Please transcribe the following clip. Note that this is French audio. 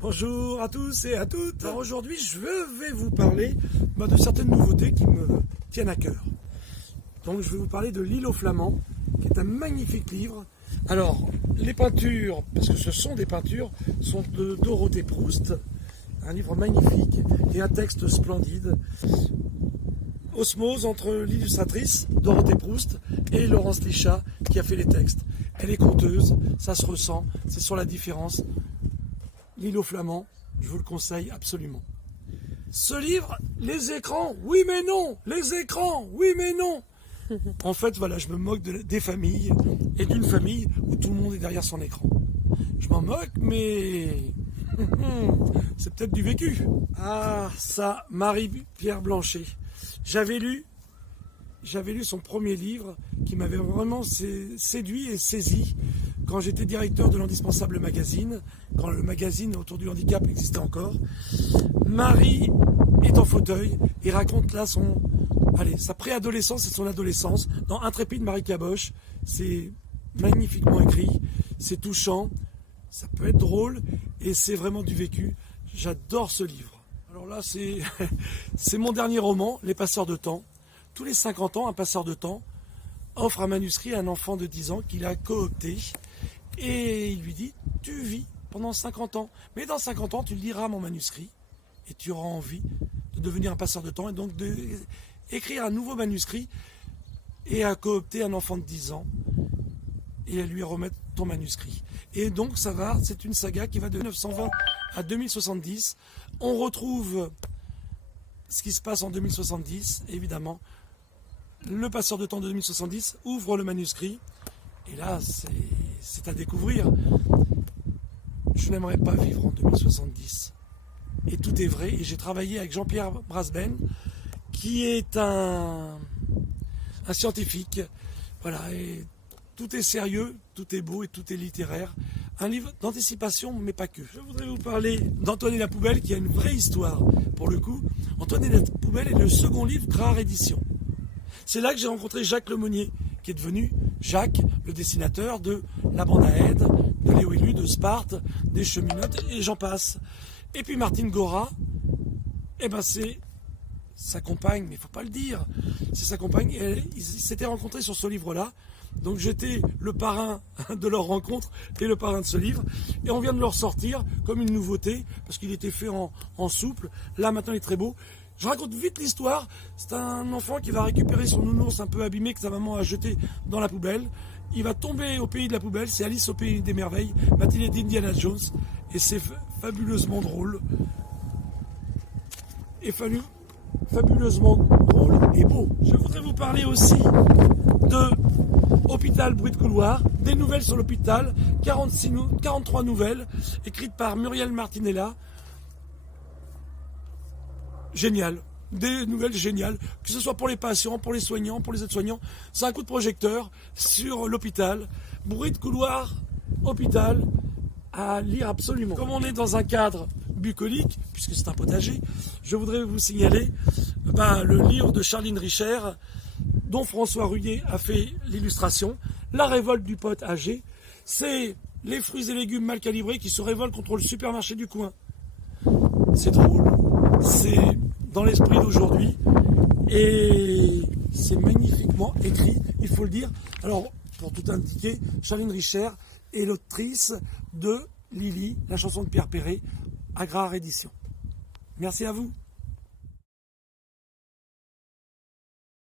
Bonjour à tous et à toutes. Alors aujourd'hui, je vais vous parler de certaines nouveautés qui me tiennent à cœur. Donc je vais vous parler de L'Île aux Flamands, qui est un magnifique livre. Alors, les peintures, parce que ce sont des peintures, sont de Dorothée Proust, un livre magnifique et un texte splendide. Osmose entre l'illustratrice Dorothée Proust et Laurence Lichat qui a fait les textes. Elle est conteuse, ça se ressent, c'est sur la différence. L'Île aux Flamands, je vous le conseille absolument. Ce livre, les écrans, oui mais non, les écrans, oui mais non. En fait, voilà, je me moque des familles et d'une famille où tout le monde est derrière son écran. Je m'en moque, mais c'est peut-être du vécu. Ah, ça, Marie-Pierre Blanchet. J'avais lu son premier livre qui m'avait vraiment séduit et saisi quand j'étais directeur de l'Indispensable magazine, quand le magazine autour du handicap existait encore. Marie est en fauteuil et raconte là sa préadolescence et son adolescence dans Intrépide Marie Caboche. C'est magnifiquement écrit, c'est touchant, ça peut être drôle et c'est vraiment du vécu. J'adore ce livre. Alors là, c'est mon dernier roman, Les Passeurs de temps. Tous les 50 ans, un passeur de temps offre un manuscrit à un enfant de 10 ans qu'il a coopté et il lui dit « Tu vis pendant 50 ans, mais dans 50 ans, tu liras mon manuscrit et tu auras envie de devenir un passeur de temps et donc d'écrire un nouveau manuscrit et à coopter un enfant de 10 ans et à lui remettre ton manuscrit. » Et donc c'est une saga qui va de 1920 à 2070. On retrouve ce qui se passe en 2070, évidemment. Le passeur de temps de 2070 ouvre le manuscrit. Et là, c'est à découvrir. Je n'aimerais pas vivre en 2070. Et tout est vrai. Et j'ai travaillé avec Jean-Pierre Brasben, qui est un scientifique. Voilà. Et tout est sérieux, tout est beau et tout est littéraire. Un livre d'anticipation, mais pas que. Je voudrais vous parler d'Antoine et la Poubelle, qui a une vraie histoire, pour le coup. Antoine et la Poubelle est le second livre Grare Édition. C'est là que j'ai rencontré Jacques Lemonnier, qui est devenu Jacques, le dessinateur de La Bande à Aide, de Léo Élu, de Sparte, des Cheminottes, et j'en passe. Et puis Martine Gora, c'est sa compagne, mais il ne faut pas le dire, c'est sa compagne, et ils s'étaient rencontrés sur ce livre-là. Donc j'étais le parrain de leur rencontre et le parrain de ce livre. Et on vient de le ressortir comme une nouveauté, parce qu'il était fait en souple. Là maintenant il est très beau. Je raconte vite l'histoire. C'est un enfant qui va récupérer son nounours un peu abîmé que sa maman a jeté dans la poubelle. Il va tomber au pays de la poubelle. C'est Alice au pays des merveilles, matinée d'Indiana Jones. Et c'est fabuleusement drôle. Et fabuleusement drôle et beau. Je voudrais vous parler aussi de Hôpital Bruit de couloir, des nouvelles sur l'hôpital, 43 nouvelles, écrites par Muriel Martinella. Génial, des nouvelles géniales, que ce soit pour les patients, pour les soignants, pour les aides-soignants. C'est un coup de projecteur sur l'hôpital. Bruit de couloir, hôpital, à lire absolument. Comme on est dans un cadre bucolique, puisque c'est un potager, je voudrais vous signaler le livre de Charline Richer, dont François Ruyer a fait l'illustration, La révolte du pote âgé. C'est les fruits et légumes mal calibrés qui se révoltent contre le supermarché du coin. C'est drôle, c'est dans l'esprit d'aujourd'hui et c'est magnifiquement écrit, il faut le dire. Alors, pour tout indiquer, Charline Richer est l'autrice de Lily, la chanson de Pierre Perret, à Grare Édition. Merci à vous.